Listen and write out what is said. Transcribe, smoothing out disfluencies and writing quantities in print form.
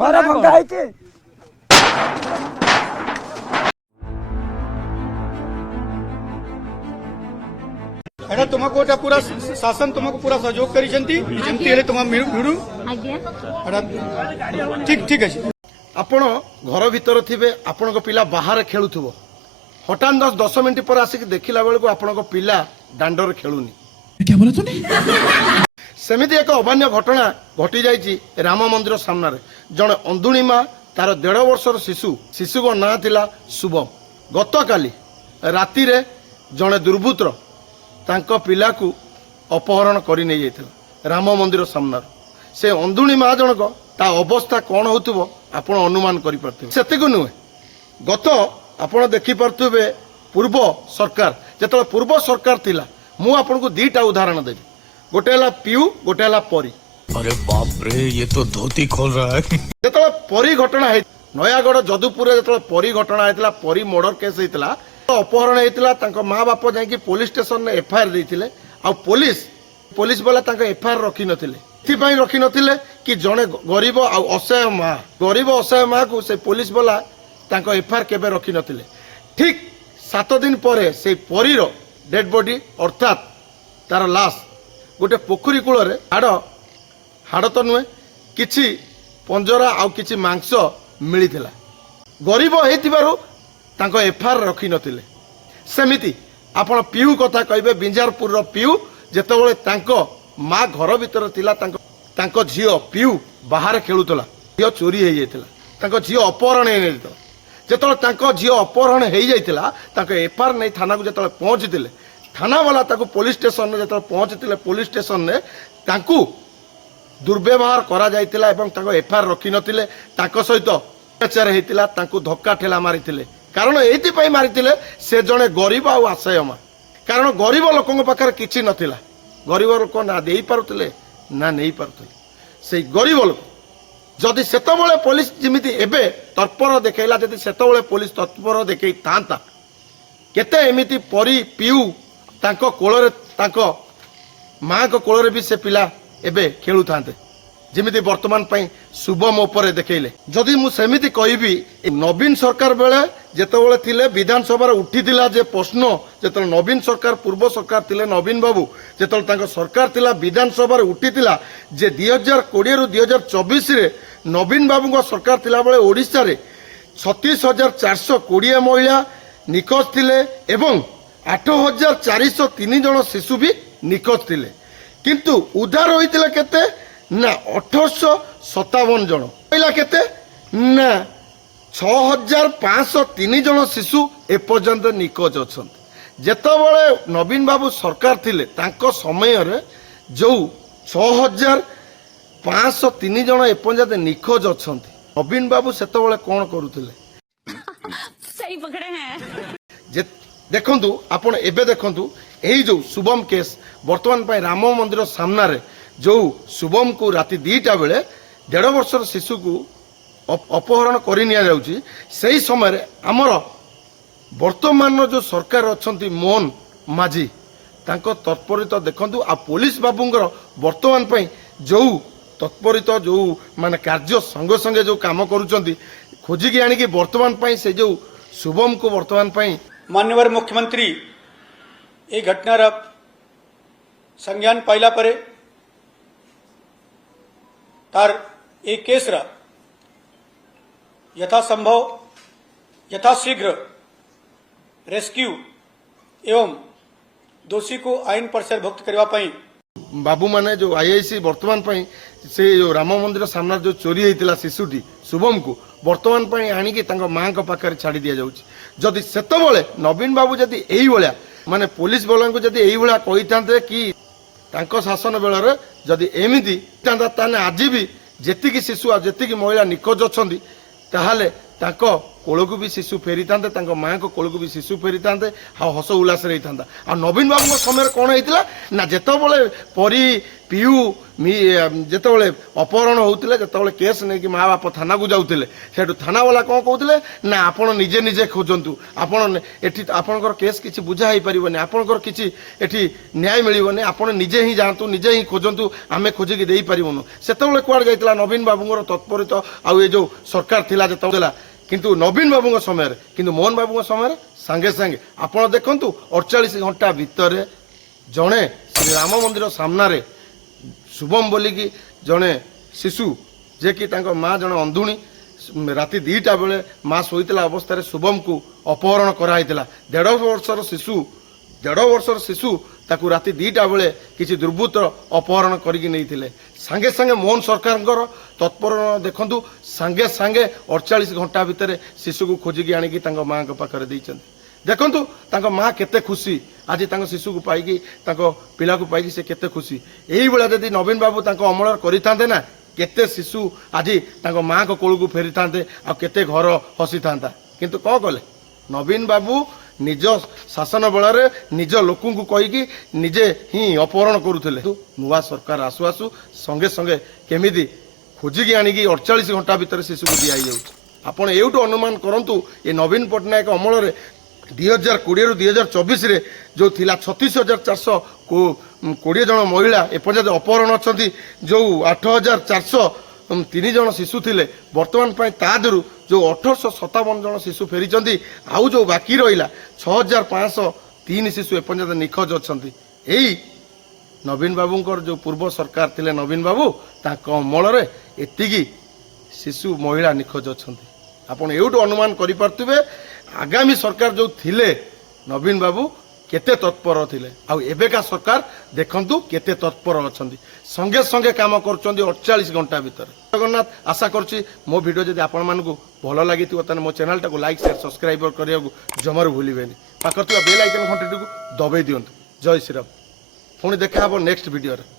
ଘର ଭଙ୍ଗା ହେଇଛି। एटा तुमको एटा पूरा शासन तुमको पूरा सहयोग करी जंती जंती हेले तुम मिडू एटा ठीक ठीक अछि। आपण घर भीतर थिबे आपण को पिला बाहर खेलुथबो हठात 10 मिनिट पर आसिक देखिला बेलको आपण को पिला दांडर खेलुनी क्या बोला तूने? सेमिति एक अभान्य घटना घटी जाइछि राम मंदिर सामने जड़े अंधुणी माँ तार 1.5 वर्षर शिशु को ना थिला शुभम। गत काली राति रे जड़े दुर्बृत्त तांको पिला को अपहरण करि नै जाइथिला राम मंदिर सामने। से अंधुणी माँ जनक ता अवस्था कौन होतुबो आपण अनुमान करि परथिबे। सेतिको नुहे गत आपण देखि परथुबे पूर्व सरकार जेतले पूर्व सरकार थिला मु आपण को दीटा उदाहरण देबी गोटे हला पीयू गोटे हला परी। अरे बाप रे ये तो धोती खोल रहा है। जेतले परी घटना है नयागढ़ जदुपुर जेतले परी घटना हेतला परी मर्डर केस हेतला अपहरण हेतला तांको माँ बाप जाई पुलिस स्टेशन में एफआईआर देथिले आ पुलिस वाला तांको एफआईआर रखि नथिले एथिपाई रखि नथिले कि जणे गरीब आ असहाय माँ को से पुलिस वाला तांको एफआईआर केबे रखि नथिले। ठीक 7 दिन परे से परीर डेड बॉडी अर्थात तार लाश गोटे पोखरी कूल हाड़ तो नुहे किछि पंजरा आउ किछि मांस मिलिथिला गरीब हेतिबारु तांको एफआईआर रखि नथिले। सेमिति आपण पीयू कथा कहबे बिंजारपुर रो पीयू जेतेबेले तांको माँ घर भीतर थिला तांको झियो पीयू बाहर खेलुतला झियो चोरी हे जाइतिला तांको झियो अपहरण हे जाइतिला जेतेबेले तांको झियो अपहरण हे जाइतिला तांको एफआईआर नै थाना को जेतेबेले पहुंचीतिले थाना वाला तांको पुलिस स्टेशन में जेतेबेले पहुंचीतिले पुलिस स्टेशन ने तांको दुर्व्यवहार करा जाइतिला एवं तांको एफआईआर रखि नथिले तांको सहित अत्याचार हेतिला तांको धक्का ठेला मारितिले कारण एथि पई मारितिले से जणे गरीब आ आशय माँ कारण गरीब लोकन पाखर किछि नथिला गरीब लोक ना देई पारुतिले ना नहीं पारुतिले से गरीब लोक जदि सेतबेले पुलिस जिमिति एबे तत्पर देखैला जदि सेतबेले पुलिस तत्पर देखै तांता केते एमिति परी पीयू तांको कोଳରେ तांको माँ को कोଳରେ भी से पिला एबे खेलु थांते जिमिति वर्तमान पई शुभम उपरे देखैले। जदि मु सेमिति कहबी नवीन सरकार बेले जेतेबेले थिले विधानसभा उठिथिला जे प्रश्न जेतेबेले नवीन सरकार पूर्व सरकार थिले नवीन बाबू जेतेबेले तांको सरकार थिला विधानसभा उठिथिला जे 2020 रु 2024 रे नवीन बाबू को सरकार थिला बेले ओडिसा रे 36,420 महिला निखोज थिले एवं 8,403 जन शिशु भी निखोज थिले किंतु उद्धार होइतिला केते ना 1857 जन पहिला केते ना 6,503 जन शिशु एपर्यंत निखोज अछंत। जेतेबेले नवीन बाबू सरकार थिले तांको समय रे जो 6,503 जन एपर्यंत निखोज अछंत नवीन बाबू सेतेबेले कोन करूथिले सही पकड़े हैं जे देखंतु आपण एबे देखंतु एही जो शुभम केस वर्तमान पई राम मंदिर सामना रे जो शुभम को राति 2टा बेले 1.5 वर्षर शिशु को अपहरण करि निया जाउची सही समय रे हमर वर्तमान जो सरकार अछंती मोहन माझी तांको तत्परित देखंतु आ पुलिस बाबूंगर वर्तमान पई जो तत्परित जो माने कार्य संग संगे जो काम करूचंती खोजी की आनी कि वर्तमान पई से जो शुभम को वर्तमान पई मान्यवर मुख्यमंत्री ये घटनार संज्ञान पाइला परे तार ए केसरा यथासंभव यथाशीघ्र रेस्क्यू एवं दोषी को आईन पर भुक्त करने पाई बाबू माने जो आईआईसी वर्तमान पई से जो राम मंदिर सामने जो चोरी होता शिशुटी शुभम को वर्तमान पई आनी कि तांको माँ को पाखरे छाड़ी दिया जाउची जदि सेतबेले नवीन बाबू जदि एही भलिया माने पुलिस वाला को जदि एही भलिया कहि थांते कि तांको शासन बेलरे जदि एमिति ताने आज भी जेतिकी शिशु आ जेतिकी महिला निखोज अछंती ताहाले तांको कोलको भी शिशु फेरी था माँ को कोलको भी शिशु फेरी था हस उल्लास रही था आ नवीन बाबू समय कौन होता ना जिते परी पीयू जिते अपहरण होते जिते केस नहीं कि माँ बाप थाना को जाते से थाना वाला कौन कहते ना आप निजे निजे खोजतु आपठी आपंकर केस किसी बुझा हो पारनि आपंकर किसी एठी न्याय मिलबनी आप निजे ही जातु निजे ही खोजतु आम खोजिकी दे पारूनु से कुआड़ जाइला नवीन बाबूर तत्परित आउ ये जो सरकार थिला जिते किंतु नवीन बाबू समय किंतु मोहन बाबू समय सांगे सांगे आपण देखु 48 घंटा भितर जड़े श्री राम मंदिर सामने शुभम बोलिकी जड़े शिशु जे कि माँ जड़े अंधुणी राति 2टा बेले माँ शोला अवस्था शुभम को अपहरण कराई 1.5 वर्षर शिशु ताकू राति 2टा बेले किसी दुर्बृत्त अपहरण करके नहीं सांगे सांगे मोहन सरकार तत्पर देखु सांगे सांगे 48 घंटा भितर शिशु को खोजिकी आणिकी माँ पाखे देखु माँ केते खुशी आज शिशु को पाई पिला को पाई से केते खुशी यही बेला यदि नवीन बाबू अमल करते ना केते शिशु आज माँ को कोल को फेरी था केते घर हसी था किंतु कौन कले नवीन बाबू निज शासन बल निज लोक कहीकि निजे ही अपहरण करुले नुआ सरकार आसु आसु संगे संगे केमिति खोजिकी आणिकी 48 घंटा भितर शिशु को दिखाई आपण एवटू अनुमान करंतु ये नवीन पट्टनायक अमल 2020 रु 2024 रे जो थिला 36,420 जन महिला एपर्यंत अपहरण अच्छा जो 8,403 जन शिशु थिले वर्तमान तादरू जो 1,857 जन शिशु फेरी आउ जो बाकी रहा 6,503 शिशु एपर्यंत निखोज अच्छा यही नवीन बाबूंकर जो पूर्व सरकार थिले नवीन बाबू अमल एतिकी शिशु महिला निखोज अच्छा आपण एवटू अनुमान करें आगामी सरकार जो थिले नवीन बाबू केते तत्पर थिले आउ एबेका सरकार देखंतु केते तत्पर अछंती संगे संगे काम करछंती 48 घंटा भीतर जगन्नाथ आशा करछि मो वीडियो जदि आपण मानकु भलो लागिथिबो तने मो चैनल टाको लाइक शेयर सब्सक्राइब करियाकु जमार भूलिबेनी पाखर थिबा बेल आइकन घंटी को दबाई दियंतु जय श्री राम पुणी देखा हबो नेक्स्ट वीडियो रे।